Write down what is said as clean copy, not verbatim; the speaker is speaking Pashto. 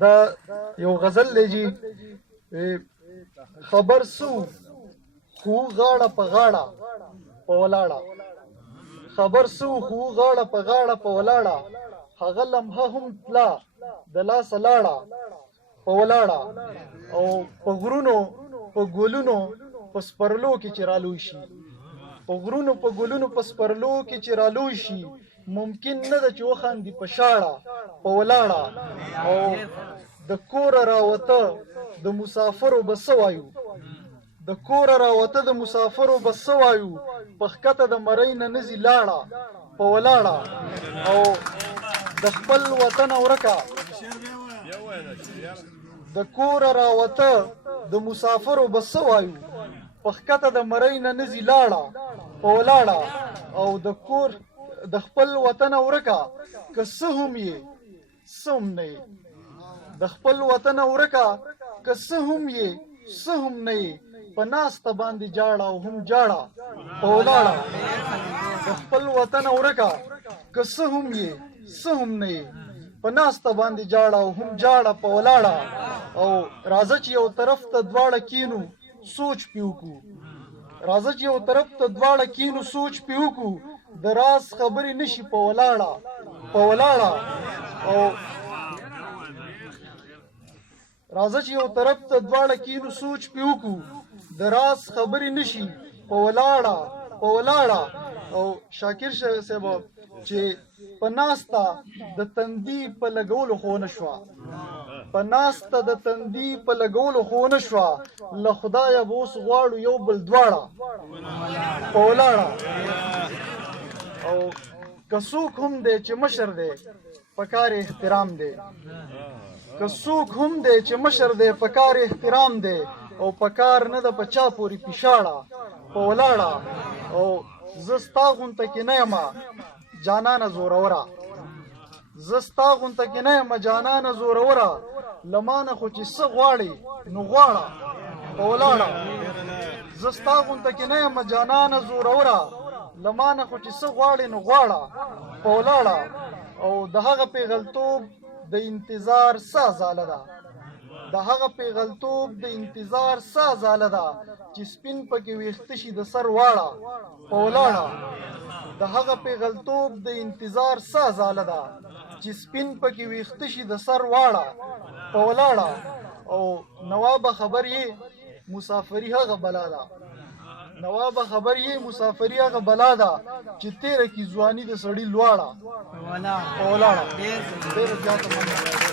دا یو غزل دی جی خبر سو خو غاړه په غاړه په ولاړه خبر سو خو غاړه په غاړه په ولاړه هغه لمحه هم تلا د لاسه لاړه په ولاړه او په غرونو په ګلونو په سپرلو کې چې رالوی شي په غرونو په ګلونو په سپرلو کې چې رالوی شي ممکن نه ده چې وخاندي په شاړه په ولاړه او د کوره راوته د مسافرو به څه وایو د کوره راوته د مسافرو به څه وایو په ښکته د مرۍ نه نځي لاړه په ولاړه او د خپل وطن ورکه د کوره راوته د مسافرو به څه وایو په ښکته د مرۍ نه نځي لاړه په ولاړه او د خپل وطن ورکه که څه هم یې څه هم نه یې د خپل وطن ورکه که څه هم یې څه هم نه یې په ناسته باندې جاړه او هم جاړه په ولاړه د خپل وطن ورکه که څه هم یې څه هم نه یې په ناسته باندې جاړه او هم جاړه په ولاړه او راځه چې یو طرف ته دواړه کینو سوچ پې وکړو راځه چې یو طرف ته دواړه کینو سوچ پې وکړو د راز خبرې نشي په ولاړه او راځه چې یو طرف ته دواړه کینو سوچ پې وکړو د راز خبرې نشي په ولاړه او شاکر صاحب چې په ناسته د تندي په لګولو خو نه شوه په ناسته د تندي په لګولو خو نه شوه له خدایه به اوس غواړو یو بل دواړه په ولاړه او که څوک هم دی چې مشر دی په کار احترام دی که څوک هم دی چې مشر دی په کار احترام دی او په کار نه ده په چا پورې پیشاړه په ولاړه او زه ستا غونته کې نه یم جانانه زوروره زه ستا غونته کې نه یم جانانه زوروره له مانه خو چې څه غواړې نو غواړه په ولاړه زه ستا غونته کې نه یم جانانه زوروره له مانه خو چې څه غواړې نو غواړه په ولاړه او د هغه پیغلتوب د انتظار څه ځاله ده د هغه پیغلتوب د انتظار څه ځاله ده چې سپین پکې ویښته شي د سر واړه په ولاړه د هغه پیغلتوب د انتظار څه ځاله ده چې سپین پکې ویښته شي د سر واړه په ولاړه او نوابه خبر یې مسافري هغه بلا ده نوابه خبر یې مسافري هغه بلا ده چې تیره کی ځواني د سړي لواړه په ولاړه ډېره زیاته مننه